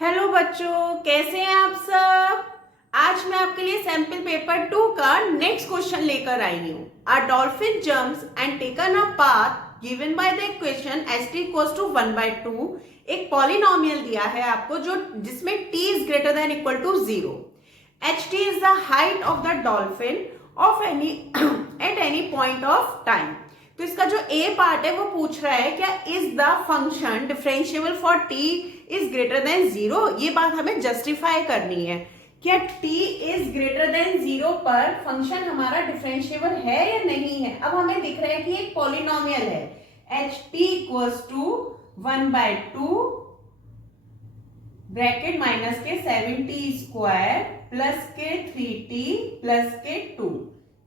Hello बच्चों, कैसे हैं आप सब। आज मैं आपके लिए सैंपल पेपर 2 का नेक्स्ट क्वेश्चन लेकर आई हूँ। A dolphin jumps and taken a path given by the equation st equals to 1/2। एक पॉलिनोमियल दिया है आपको जो जिसमें t is greater than equal to 0। ht is the height of the dolphin of any at any point of time. तो इसका जो ए part है वो पूछ रहा है क्या is the function differentiable for T is greater then 0। ये बात हमें जस्टिफाई करनी है। क्या t इज ग्रेटर देन 0 पर फंक्शन हमारा डिफरेंशिएबल है या नहीं है। अब हमें दिख रहा है कि एक पॉलिनोमियल है H T equals to 1/2 bracket minus के 7t स्क्वायर प्लस के 3t प्लस के 2।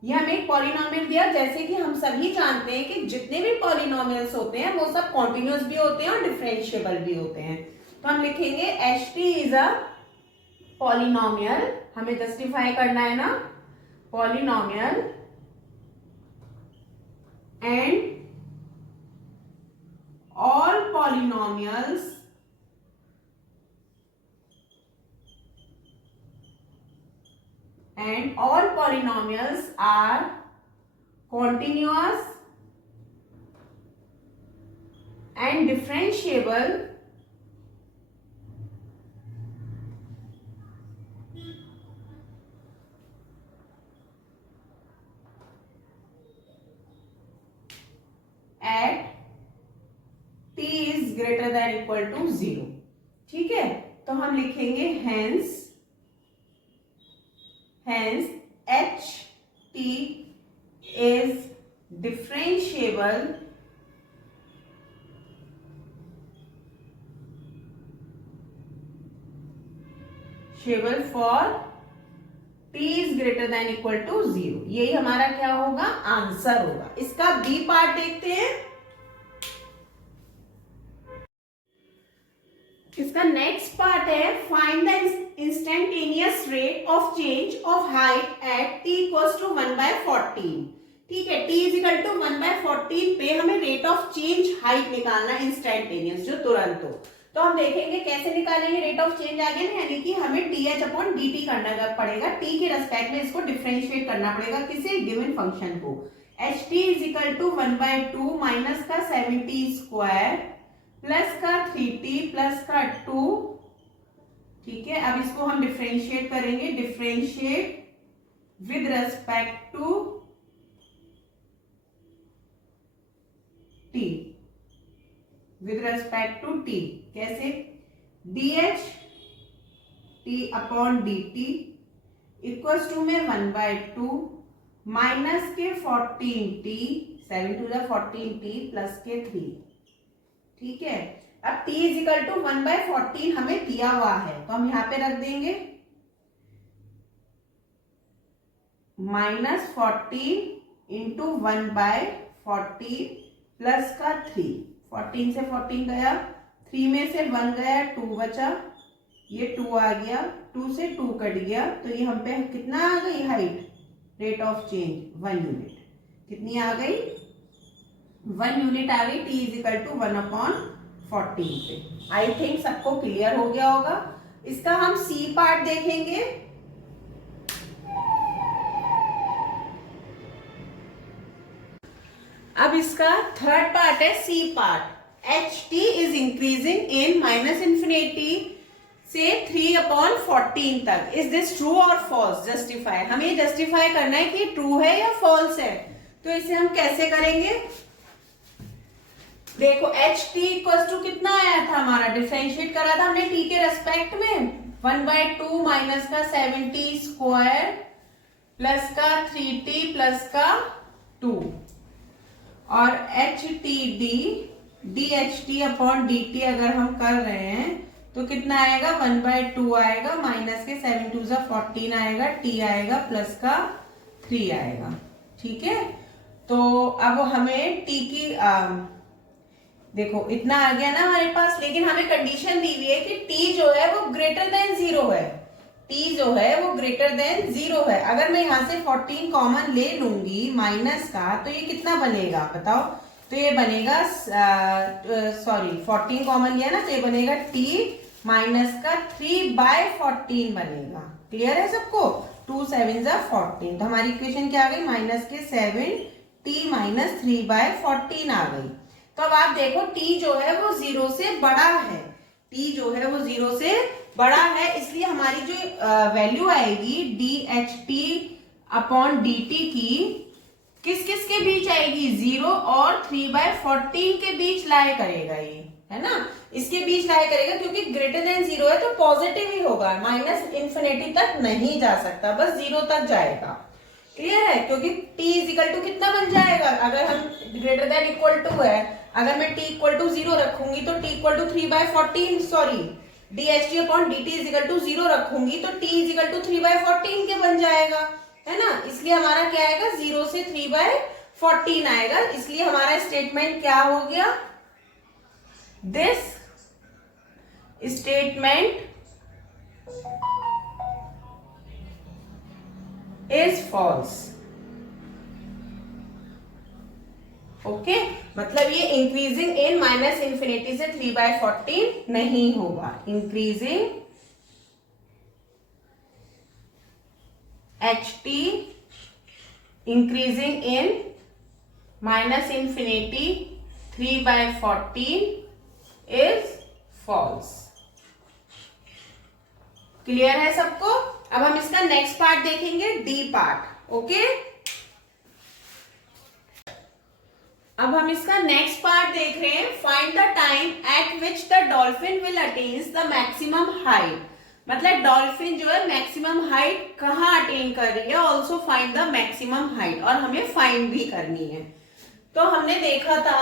ये हमें एक पॉलिनोमियल दिया। जैसे कि हम सभी जानते हैं कि जितने भी पॉलिनोमियल्स होते हैं वो सब कॉन्टिन्यूअस भी होते हैं और डिफरेंशिएबल भी होते हैं। तो हम लिखेंगे H T is a polynomial. हमें जस्टिफाई करना है ना, polynomial and all polynomials are continuous and differentiable at t is greater than equal to 0। ठीक है, तो हम लिखेंगे hence h t is differentiable for t is greater than equal to 0। यही हमारा क्या होगा, आंसर होगा। इसका बी पार्ट देखते हैं। इसका नेक्स्ट पार्ट है find the instantaneous rate of change of height at t equals to 1/14। ठीक है, t इज इक्वल टू 1/14 पे हमें रेट ऑफ चेंज हाइट निकालना इंस्टेंटेनियस, जो तुरंत हो। तो हम देखेंगे कैसे निकालेंगे रेट ऑफ चेंज आगे, यानी कि हमें th अपॉन dt करना पड़ेगा। t के रेस्पेक्ट में इसको डिफरेंशिएट करना पड़ेगा किसी गिवन फंक्शन को। ht is equal to 1/2 minus का 7t स्क्वायर प्लस का 3t प्लस का 2। ठीक है, अब इसको हम डिफरेंशिएट करेंगे। Differentiate with respect to t, with respect to t कैसे, dh t upon dt equals to में 1/2 माइनस के 14t 7 to the 14t plus के 3। ठीक है, अब t इज इक्वल टू 1/14 हमें दिया हुआ है तो हम यहां पे रख देंगे -14 इंटू 1/14 प्लस का 3। 14 से 14 गया, 3 में से 1 गया, 2 बचा, ये 2 आ गया, 2 से 2 कट गया, तो ये हम पे कितना आ गई height, rate of change 1 unit. कितनी आ गई, 1 यूनिट आ गई। t इज इक्वल टू 1/14 पे। आई थिंक सबको क्लियर हो गया होगा। इसका हम सी पार्ट देखेंगे। अब इसका थर्ड पार्ट है C part. H T is increasing in minus infinity से 3/14 तक। इज दिस ट्रू और फॉल्स, जस्टिफाई। हमें जस्टिफाई करना है कि ट्रू है या फॉल्स है। तो इसे हम कैसे करेंगे, देखो एच टी इक्वल टू कितना आया था हमारा, डिफरेंशिएट करा था हमने t के रेस्पेक्ट में 1/2 माइनस का 7t स्क्वायर प्लस का 3t प्लस का 2 और H T D H T upon D T अगर हम कर रहे हैं तो कितना आएगा, 1/2 आएगा माइनस के 7 to the 14 आएगा, t आएगा प्लस का 3 आएगा। ठीक है, तो अब हमें t की देखो इतना आ गया ना हमारे पास, लेकिन हमें कंडीशन दी हुई है कि t जो है वो ग्रेटर देन 0 है। t जो है वो ग्रेटर देन 0 है। अगर मैं यहां से 14 कॉमन ले लूंगी माइनस का, तो ये कितना बनेगा बताओ, तो ये बनेगा 14 कॉमन लिया ना, तो ये बनेगा t माइनस का 3/14 बनेगा। क्लियर है सबको? 2 7 जा 14, तो हमारी इक्वेशन क्या आ गई? माइनस के 7t माइनस 3/14 आ गई। तो अब आप देखो t जो है वो 0 से बड़ा है, t जो है वो 0 से बड़ा है, इसलिए हमारी जो वैल्यू आएगी dht अपॉन dt की किस किस के बीच आएगी? 0 और 3/14 के बीच लाया करेगा, ये है ना, इसके बीच लाया करेगा, क्योंकि ग्रेटर देन 0 है तो पॉजिटिव ही होगा, माइनस इन्फिनिटी तक नहीं जा सकता, बस 0 तक जाएगा। क्लियर है? क्योंकि t इजिकल टू कितना बन जाएगा? अगर हम ग्रेटर देन इक्वल टू है, अगर मैं t इक्वल टू 0 रखूंगी तो t equal to 3/14, sorry dht upon dt is equal to 0 रखूंगी तो t इजिकल टू 3/14 के बन जाएगा, है ना। इसलिए हमारा क्या आएगा? 0 से 3/14 आएगा। इसलिए हमारा स्टेटमेंट क्या हो गया? This statement is false. Okay, मतलब ये इंक्रीजिंग इन माइनस इंफिनिटी से 3/14 नहीं होगा। Increasing ht increasing in minus infinity 3/14 is false. Clear है सबको? अब हम इसका नेक्स्ट पार्ट देखेंगे, डी पार्ट। ओके, अब हम इसका नेक्स्ट पार्ट देख रहे हैं, find the time at which the dolphin will attains the maximum height. मतलब डॉल्फिन जो है मैक्सिमम हाइट कहाँ अटेन कर रही है, also find the maximum height, और हमें फाइंड भी करनी है। तो हमने देखा था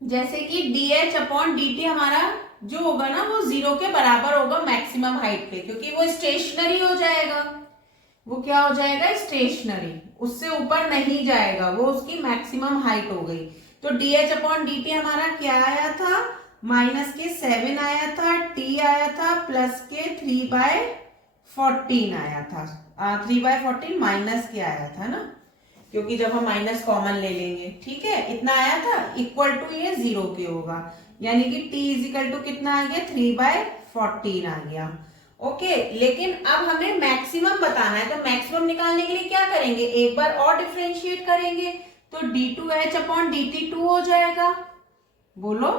जैसे कि dh अपॉन dt हमारा जो होगा ना वो 0 के बराबर होगा मैक्सिमम हाइट पे, क्योंकि वो स्टेशनरी हो जाएगा। वो क्या हो जाएगा? स्टेशनरी, उससे ऊपर नहीं जाएगा, वो उसकी मैक्सिमम हाइट हो गई। तो dh अपॉन dt हमारा क्या आया था? माइनस के 7 आया था, t आया था, प्लस के 3/14 आया था। 3/14 माइनस के आया था ना, क्योंकि जब हम माइनस कॉमन ले लेंगे, ठीक है, इतना आया था, इक्वल टू ये 0 के होगा, यानी कि t इजिकल टू कितना आ गया? 3/14 आ गया। ओके, लेकिन अब हमें मैक्सिमम बताना है, तो मैक्सिमम निकालने के लिए क्या करेंगे? एक बार और डिफरेंशिएट करेंगे, तो d2h अपॉन dt 2 हो जाएगा। बोलो,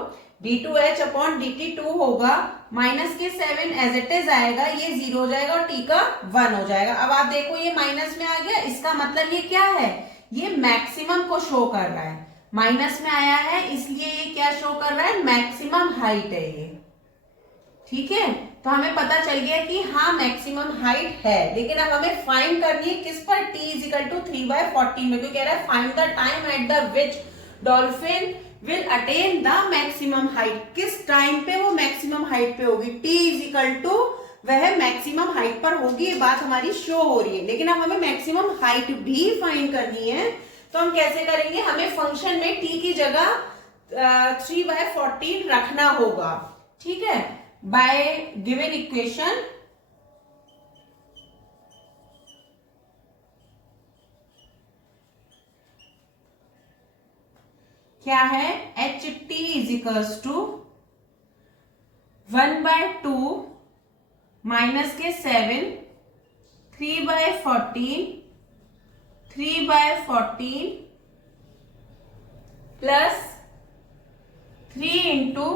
d2h अपॉन dt 2 होगा, माइनस के 7 एज इट इज आएगा, ये 0 हो जाएगा और t का 1 हो जाएगा। अब आप देखो ये माइनस में आ गया, इसका मतलब ये क्या है? ये मैक्सिमम को शो कर रहा है, माइनस में आया है इसलिए ये क्या शो कर रहा है? मैक्सिमम हाइट है ये। ठीक है, तो हमें पता चल गया कि हाँ मैक्सिमम हाइट है, लेकिन अब हमें फाइंड करनी है किस पर? t इजिकल टू 3/14 में, क्योंकि कह रहा है find the time at the which dolphin will attain the maximum height. किस टाइम पे वो मैक्सिमम हाइट पे होगी? t इजिकल टू वह मैक्सिमम हाइट पर होगी, ये बात हमारी शो हो रही है। लेकिन अब हमें मैक्सिमम हाइट भी फाइंड करनी है, तो हम कैसे करेंगे? हमें फंक्शन में t की जगह 3/14 रखना होगा। ठीक है, बाय गिवन इक्वेशन क्या है? H T equals to 1/2 minus के 7 3/14 3/14 प्लस 3 इंटू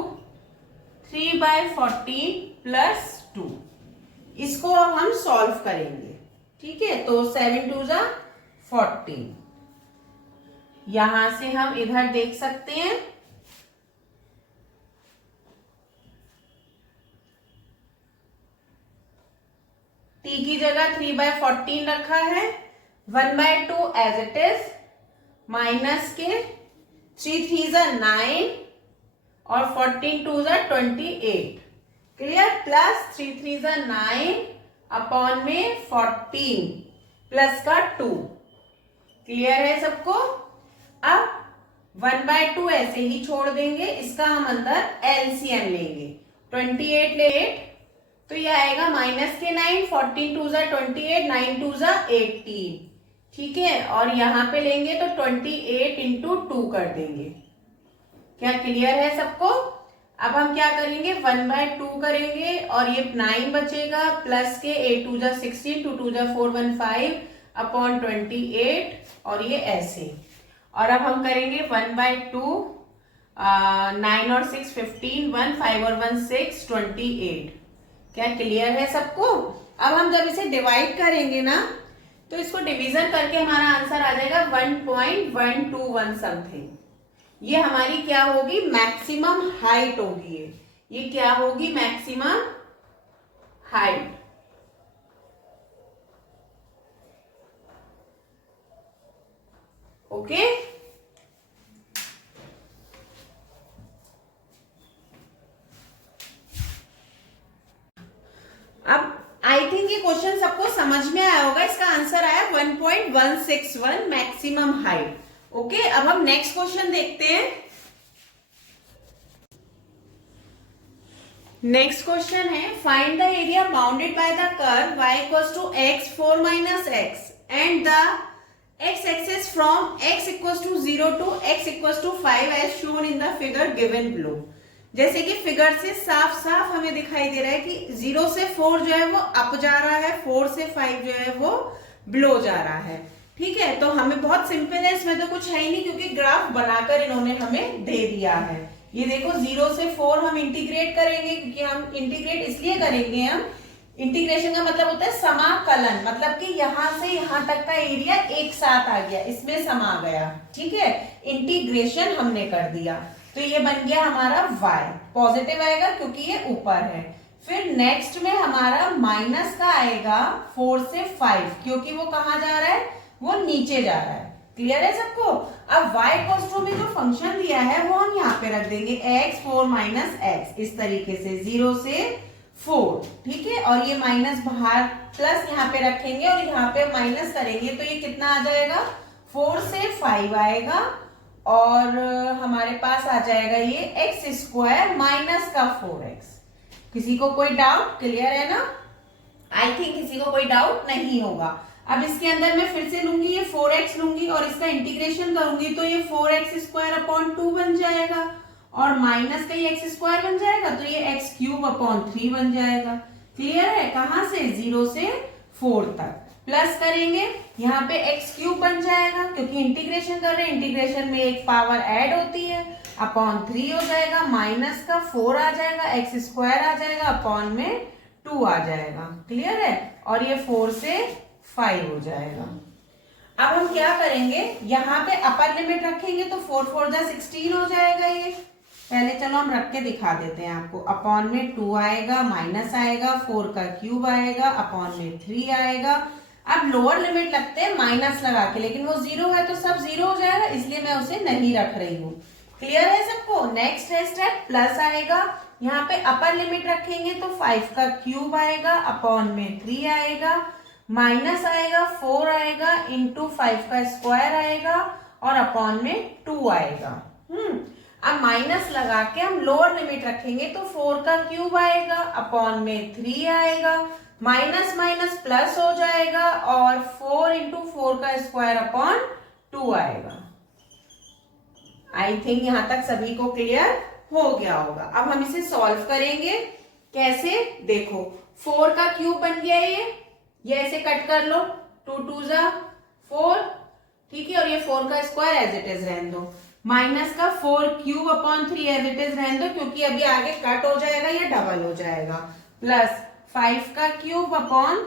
3/14 प्लस 2। इसको अब हम सॉल्व करेंगे। ठीक है, तो 7 2 जा 14, यहां से हम इधर देख सकते हैं t की जगह 3/14 रखा है, 1/2 एज इट इज, माइनस के 3 3 जा 9 और 14 2 जा 28। क्लियर? प्लस 3 3 जा 9 अपॉन में 14 प्लस का 2। क्लियर है सबको? अब 1/2 ऐसे ही छोड़ देंगे, इसका हम अंदर एलसीएम लेंगे। 28 ले 8, तो ये आएगा माइनस के 9, 14 2 जा 28, 9 2 जा 18। ठीक है, और यहां पे लेंगे तो 28 इंटू 2 कर देंगे। क्या क्लियर है सबको? अब हम क्या करेंगे, 1/2 करेंगे और ये 9 बचेगा, प्लस के 8 2 जा 16, 2 2 जा 4 1 5 अपॉन 28 और ये ऐसे। और अब हम करेंगे 1/2, 9 और 6 15, 1 5 और 1 6 28। क्या क्लियर है सबको? अब हम जब इसे डिवाइड करेंगे ना तो इसको डिवीजन करके हमारा आंसर आ जाएगा 1.121 समथिंग। ये हमारी क्या होगी, मैक्सिमम हाइट होगी। ये क्या होगी, मैक्सिमम हाइट। ओके, अब आई थिंक ये क्वेश्चन सबको समझ में आया होगा। इसका आंसर आया 1.161 मैक्सिमम हाइट। ओके, अब हम नेक्स्ट क्वेश्चन देखते हैं। नेक्स्ट क्वेश्चन है, find the area bounded by the curve y equals to x 4 minus x and the x axis from x equals to 0 to x equals to 5 as shown in the figure given below. जैसे कि figure से साफ साफ हमें दिखाई दे रहा है कि 0 से 4 जो है वो अप जा रहा है, 4 से 5 जो है वो बिलो जा रहा है। ठीक है, तो हमें बहुत सिंपल है, इसमें तो कुछ है ही नहीं क्योंकि ग्राफ बनाकर इन्होंने हमें दे दिया है। ये देखो 0 से 4 हम इंटीग्रेट करेंगे, क्योंकि हम इंटीग्रेट इसलिए करेंगे, हम इंटीग्रेशन का मतलब होता है समाकलन, मतलब कि यहां से यहां तक का एरिया एक साथ आ गया, इसमें समा गया। ठीक है, इंटीग्रेशन हमने कर दिया तो ये बन गया हमारा y, पॉजिटिव आएगा क्योंकि ये ऊपर है। फिर नेक्स्ट में हमारा माइनस का आएगा 4 से 5, क्योंकि वो कहां जा रहा है, वो नीचे जा रहा है। क्लियर है सबको? अब y इक्वल्स टू में जो फंक्शन दिया है वो हम यहाँ पे रख देंगे x 4 माइनस x, इस तरीके से 0 से 4। ठीक है, और ये माइनस बाहर प्लस यहाँ पे रखेंगे और यहाँ पे माइनस करेंगे तो ये कितना आ जाएगा, 4 से 5 आएगा और हमारे पास आ जाएगा ये x स्क्वायर माइनस का 4x। किसी को कोई डाउट? क्लियर है ना? आई थिंक किसी को कोई डाउट नहीं होगा। अब इसके अंदर मैं फिर से लूंगी, ये 4x लूंगी और इसका इंटीग्रेशन करूंगी तो ये 4x स्क्वायर अपॉन 2 बन जाएगा और माइनस का ये x स्क्वायर बन जाएगा तो ये x क्यूब अपॉन 3 बन जाएगा। क्लियर है? कहां से, 0 से 4 तक। प्लस करेंगे, यहाँ पे x क्यूब बन जाएगा क्योंकि इंटीग्रेशन कर रहे हैं, इंटीग्रेशन में एक पावर ऐड होती है, अपॉन 3 हो जाएगा, माइनस का 4 आ जाएगा, x स्क्वायर आ जाएगा, अपॉन में 2 आ जाएगा। क्लियर है? और ये 4 से 5 हो जाएगा। अब हम क्या करेंगे, यहाँ पे अपर लिमिट रखेंगे तो 4 4 जा 16 हो जाएगा। ये पहले चलो हम रख के दिखा देते हैं आपको। अपॉन में 2 आएगा, माइनस आएगा, 4 का क्यूब आएगा, अपॉन में 3 आएगा। अब लोअर लिमिट लगते हैं माइनस लगा के, लेकिन वो 0 है तो सब 0 हो जाएगा, इसलिए मैं उसे नहीं रख रही हूँ। क्लियर है सबको? नेक्स्ट है स्टेप, प्लस आएगा, यहाँ पे अपर लिमिट रखेंगे तो 5 का क्यूब आएगा, अपॉन में 3 आएगा, माइनस आएगा, 4 आएगा, इंटू 5 का स्क्वायर आएगा और अपॉन में 2 आएगा। अब माइनस लगा के हम लोअर लिमिट रखेंगे तो 4 का क्यूब आएगा, अपॉन में 3 आएगा, माइनस माइनस प्लस हो जाएगा और 4 इंटू 4 का स्क्वायर अपॉन 2 आएगा। आई थिंक यहां तक सभी को क्लियर हो गया होगा। अब हम इसे सॉल्व करेंगे। कैसे? देखो 4 का क्यूब बन गया ये ऐसे कट कर लो, 2 2 जा 4। ठीक है, और ये 4 का स्क्वायर एज इट इज रहने दो, माइनस का 4 cube upon 3 as it is रहने दो क्योंकि अभी आगे कट हो जाएगा या डबल हो जाएगा, प्लस 5 का क्यूब अपॉन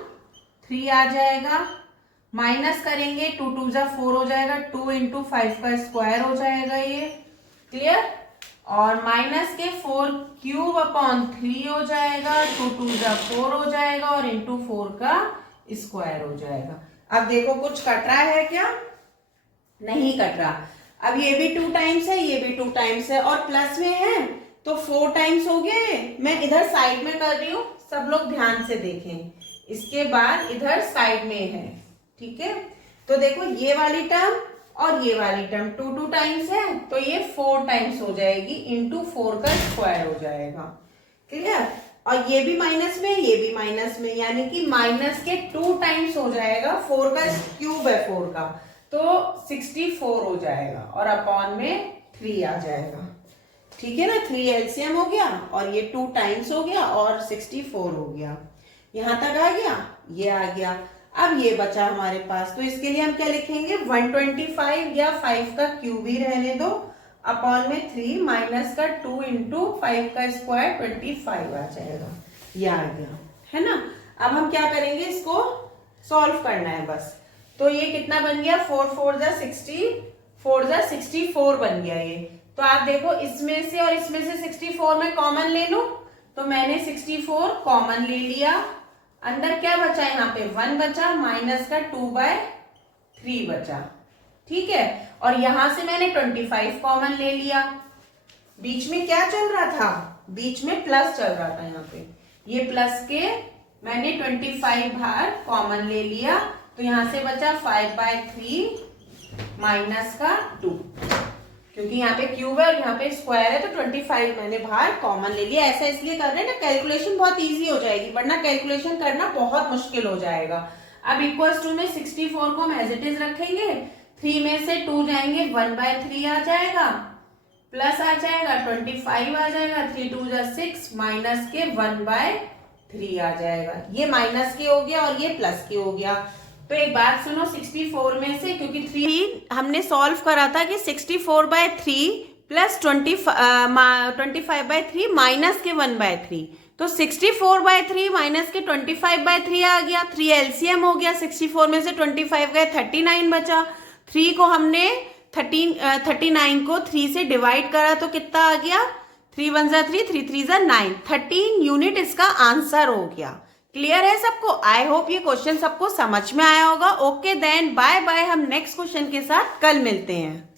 3 आ जाएगा, माइनस करेंगे 2 2 जा 4 हो जाएगा, 2 इंटू 5 का स्क्वायर हो जाएगा ये। क्लियर? और माइनस के 4 क्यूब अपॉन 3 हो जाएगा, 2 2 जा 4 हो जाएगा और इंटू 4 का स्क्वायर हो जाएगा। अब देखो कुछ कट रहा है क्या? नहीं कट रहा। अब ये भी 2 टाइम्स है, ये भी 2 टाइम्स है और प्लस में है तो 4 टाइम्स हो गए। मैं इधर साइड में कर रही हूँ, सब लोग ध्यान से देखें। इसके बाद इधर साइड में है। ठीक है, तो देखो ये वाली टर्म और ये वाली टर्म 2 2 टाइम्स है तो ये 4 टाइम्स हो जाएगी, इंटू 4 का स्क्वायर हो जाएगा। क्लियर? और ये भी माइनस में, ये भी माइनस में, यानी कि माइनस के 2 टाइम्स हो जाएगा। 4 का क्यूब है 4 का तो 64 हो जाएगा और अपॉन में 3 आ जाएगा। ठीक है ना, 3 एलसीएम हो गया और ये 2 टाइम्स हो गया और 64 हो गया। यहां तक आ गया, ये आ गया। अब ये बचा हमारे पास, तो इसके लिए हम क्या लिखेंगे, 125 या 5 का क्यूब ही रहने दो, अपॉन में 3 माइनस का 2 इंटू 5 का स्क्वायर 25 आ जाएगा। ये आ गया, है ना। अब हम क्या करेंगे, इसको सॉल्व करना है बस। तो ये कितना बन गया, 4 4 जा 60, 4 जा 64 बन गया ये। तो आप देखो इसमें से और इसमें से 64 में कॉमन ले लूं, तो मैंने 64 कॉमन ले लिया। अंदर क्या बचा, यहाँ पे 1 बचा, माइनस का 2/3 बचा, ठीक है। और यहां से मैंने 25 कॉमन ले लिया। बीच में क्या चल रहा था, बीच में प्लस चल रहा था, यहाँ पे ये प्लस के मैंने 25 बाहर कॉमन ले लिया, तो यहां से बचा 5/3 माइनस का 2, क्योंकि यहाँ पे क्यूब है और यहाँ पे स्क्वायर है, तो 25 मैंने बाहर कॉमन ले लिया। ऐसा इसलिए कर रहे हैं ना, कैलकुलेशन बहुत इजी हो जाएगी, वरना कैलकुलेशन करना बहुत मुश्किल हो जाएगा। अब इक्वल्स टू में 64 को हम एज इट इज रखेंगे, 3 में से 2 जाएंगे, 1/3 आ जाएगा, प्लस आ जाएगा 25 आ जाएगा, 3 2 जा 6 माइनस के 1/3 आ जाएगा। ये माइनस के हो गया और ये प्लस के हो गया। तो एक बात सुनो, 64 में से, क्योंकि 3 हमने सॉल्व करा था कि 64/3 प्लस 25/3 माइनस के 1/3, तो 64/3 माइनस के 25/3 आ गया। 3 एलसीएम हो गया, 64 में से 25 गए, 39 बचा। 3 को हमने 39 को 3 से डिवाइड करा तो कितना आ गया, 3 1 जा 3, 3 3 जा 9, 13 यूनिट इसका आंसर हो गया। क्लियर है सबको? आई होप ये क्वेश्चन सबको समझ में आया होगा। ओके देन, बाय बाय, हम नेक्स्ट क्वेश्चन के साथ कल मिलते हैं।